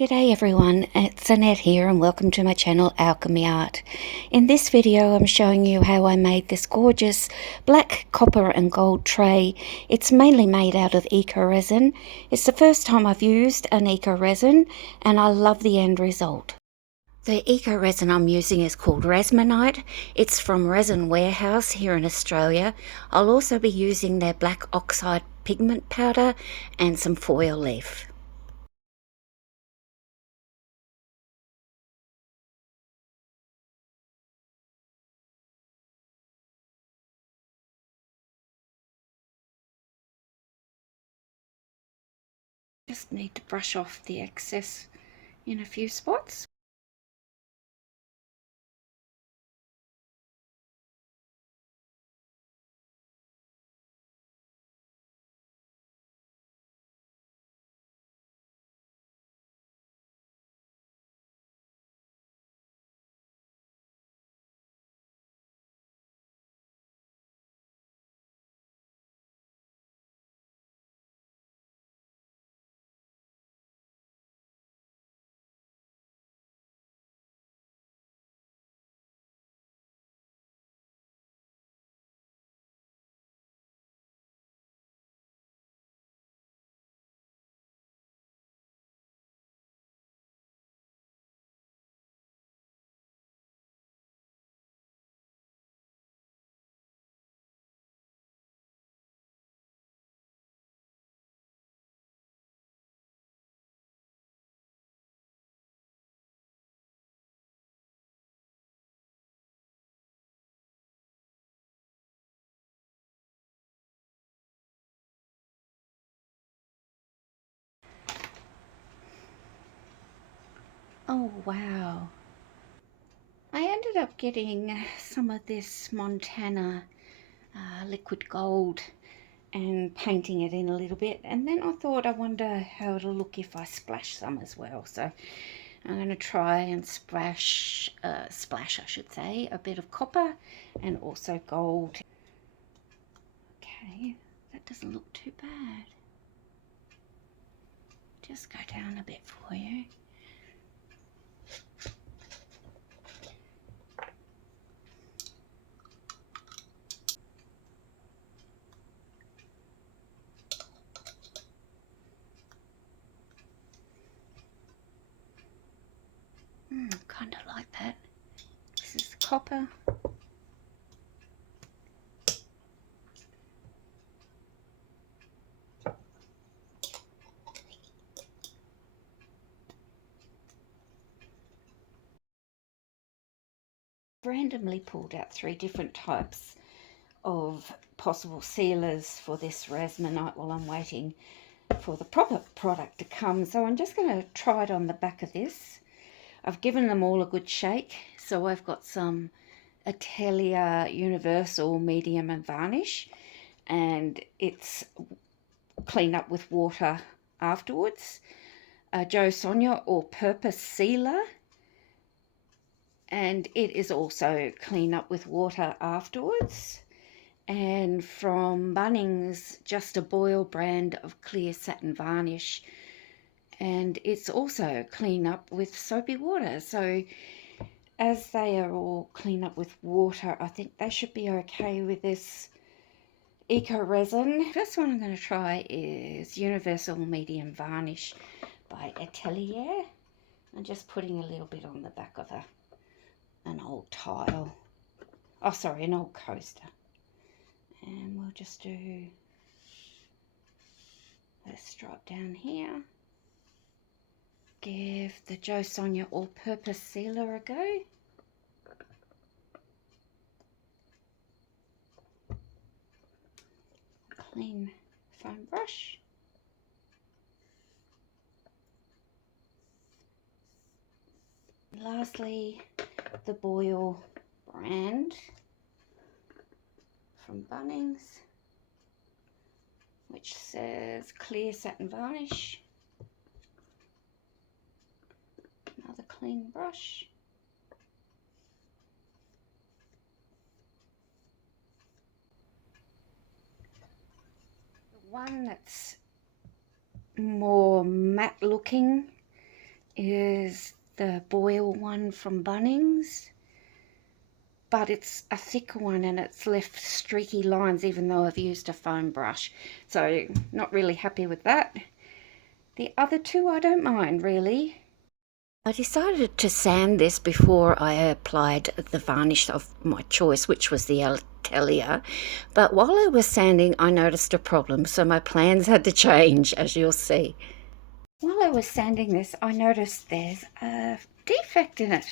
G'day everyone, it's Annette here and welcome to my channel Alchemy Art. In this video I'm showing you how I made this gorgeous black, copper and gold tray. It's mainly made out of Eco Resin. It's the first time I've used an Eco Resin and I love the end result. The Eco Resin I'm using is called Resmonite. It's from Resin Warehouse here in Australia. I'll also be using their black oxide pigment powder and some foil leaf. Just need to brush off the excess in a few spots. Oh wow. I ended up getting some of this Montana liquid gold and painting it in a little bit, and then I thought I wonder how it'll look if I splash some as well. So I'm going to try and splash I should say, a bit of copper and also gold. Okay, that doesn't look too bad. Just go down a bit for you. Kind of like that. This is the copper. Randomly pulled out 3 different types of possible sealers for this Resmonite while I'm waiting for the proper product to come. So I'm just going to try it on the back of this. I've given them all a good shake. So I've got some Atelier Universal Medium and Varnish, and it's clean up with water afterwards. Joe Sonia All Purpose Sealer, and it is also clean up with water afterwards. And from Bunnings, Just a Boil brand of clear satin varnish, and it's also clean up with soapy water. So as they are all clean up with water, I think they should be okay with this Eco Resin. First one I'm going to try is Universal Medium Varnish by Atelier. I'm just putting a little bit on the back of an old tile. Oh, sorry, an old coaster. And we'll just do a stripe down here. Give the Joe Sonia All Purpose Sealer a go. Clean foam brush. Lastly, the Boil brand from Bunnings, which says clear satin varnish. Another clean brush. The one that's more matte looking is the Boil one from Bunnings, but it's a thicker one and it's left streaky lines even though I've used a foam brush. So not really happy with that. The other two I don't mind really. I decided to sand this before I applied the varnish of my choice, which was the Atelier. But while I was sanding, I noticed a problem, so my plans had to change, as you'll see. While I was sanding this, I noticed there's a defect in it.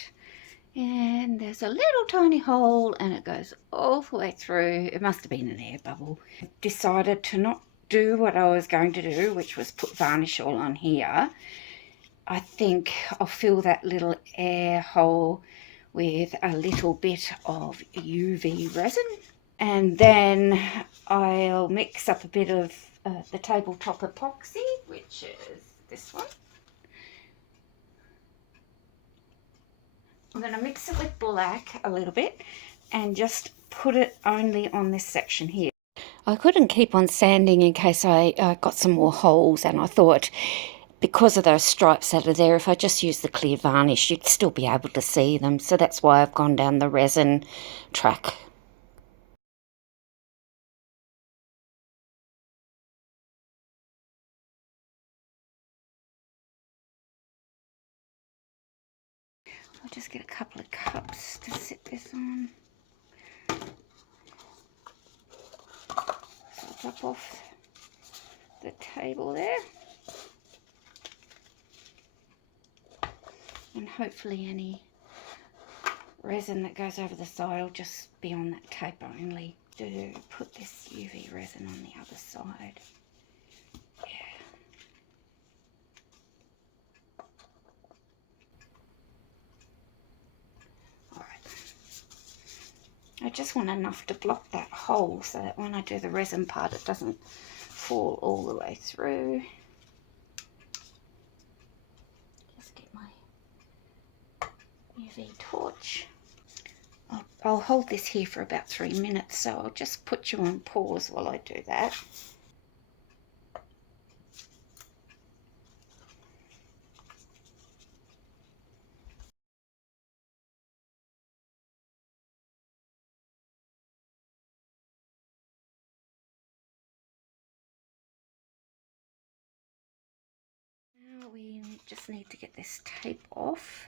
And there's a little tiny hole and it goes all the way through. It must have been an air bubble. I decided to not do what I was going to do, which was put varnish all on here. I think I'll fill that little air hole with a little bit of UV resin, and then I'll mix up a bit of the tabletop epoxy, which is this one. I'm going to mix it with black a little bit and just put it only on this section here. I couldn't keep on sanding in case I got some more holes, and I thought because of those stripes that are there, if I just use the clear varnish, you'd still be able to see them. So that's why I've gone down the resin track. I'll just get a couple of cups to sit this on. So I'll drop off the table there. And hopefully any resin that goes over the side will just be on that tape only. To put this UV resin on the other side. Yeah. Alright. I just want enough to block that hole so that when I do the resin part it doesn't fall all the way through. Just get my UV torch. I'll hold this here for about 3 minutes, so I'll just put you on pause while I do that. Now we just need to get this tape off.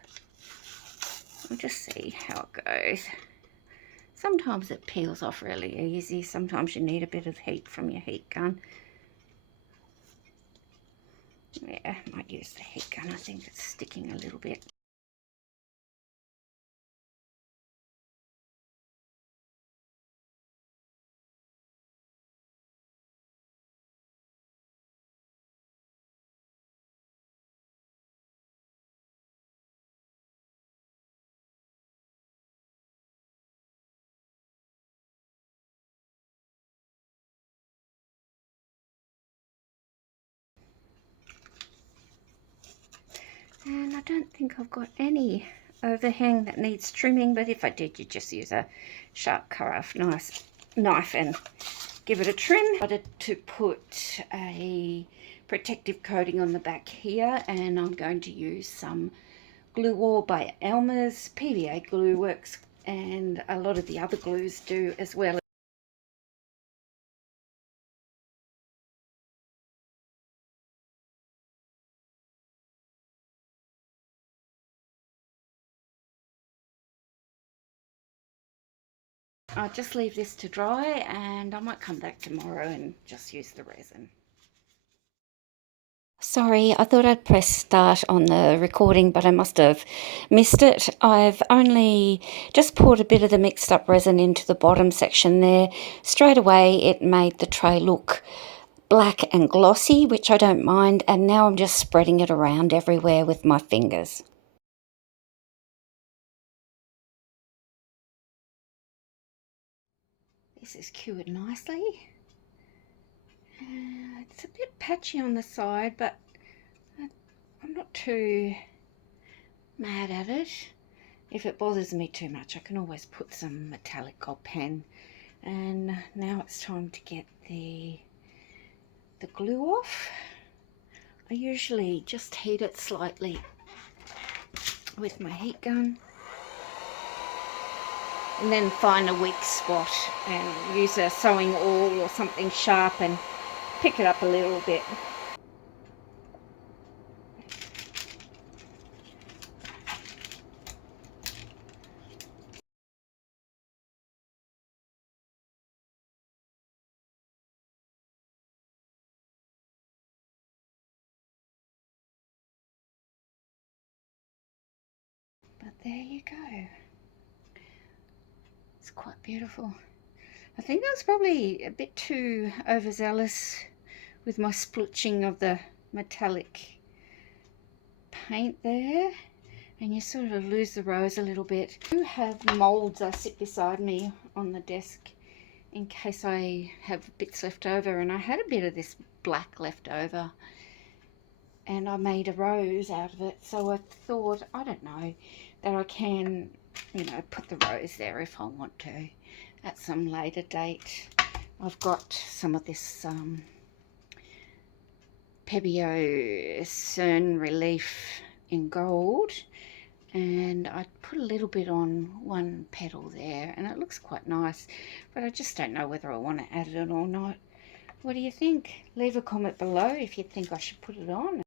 We'll just see how it goes. Sometimes it peels off really easy. Sometimes you need a bit of heat from your heat gun. Yeah, I might use the heat gun. I think it's sticking a little bit. And I don't think I've got any overhang that needs trimming, but if I did, you just use a sharp craft knife and give it a trim. I wanted to put a protective coating on the back here, and I'm going to use some glue wall by Elmer's. PVA glue works, and a lot of the other glues do as well. I'll just leave this to dry and I might come back tomorrow and just use the resin. Sorry, I thought I'd press start on the recording, but I must have missed it. I've only just poured a bit of the mixed up resin into the bottom section there. Straight away it made the tray look black and glossy, which I don't mind, and now I'm just spreading it around everywhere with my fingers. This is cured nicely. It's a bit patchy on the side, but I'm not too mad at it. If it bothers me too much, I can always put some metallic gold pen. And now it's time to get the glue off. I usually just heat it slightly with my heat gun. And then find a weak spot and use a sewing awl or something sharp and pick it up a little bit. But there you go. It's quite beautiful. I think I was probably a bit too overzealous with my splotching of the metallic paint there, and you sort of lose the rose a little bit. I do have moulds that sit beside me on the desk in case I have bits left over, and I had a bit of this black left over and I made a rose out of it, so I thought, I don't know, that I can, you know, put the rose there if I want to at some later date. I've got some of this Pebeo Cern Relief in gold, and I put a little bit on one petal there and it looks quite nice, but I just don't know whether I want to add it or not. What do you think? Leave a comment below if you think I should put it on.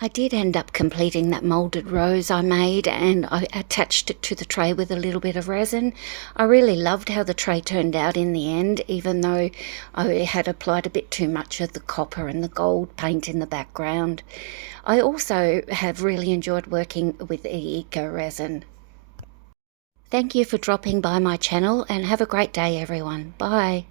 I did end up completing that moulded rose I made, and I attached it to the tray with a little bit of resin. I really loved how the tray turned out in the end, even though I had applied a bit too much of the copper and the gold paint in the background. I also have really enjoyed working with the Eco Resin. Thank you for dropping by my channel, and have a great day everyone. Bye.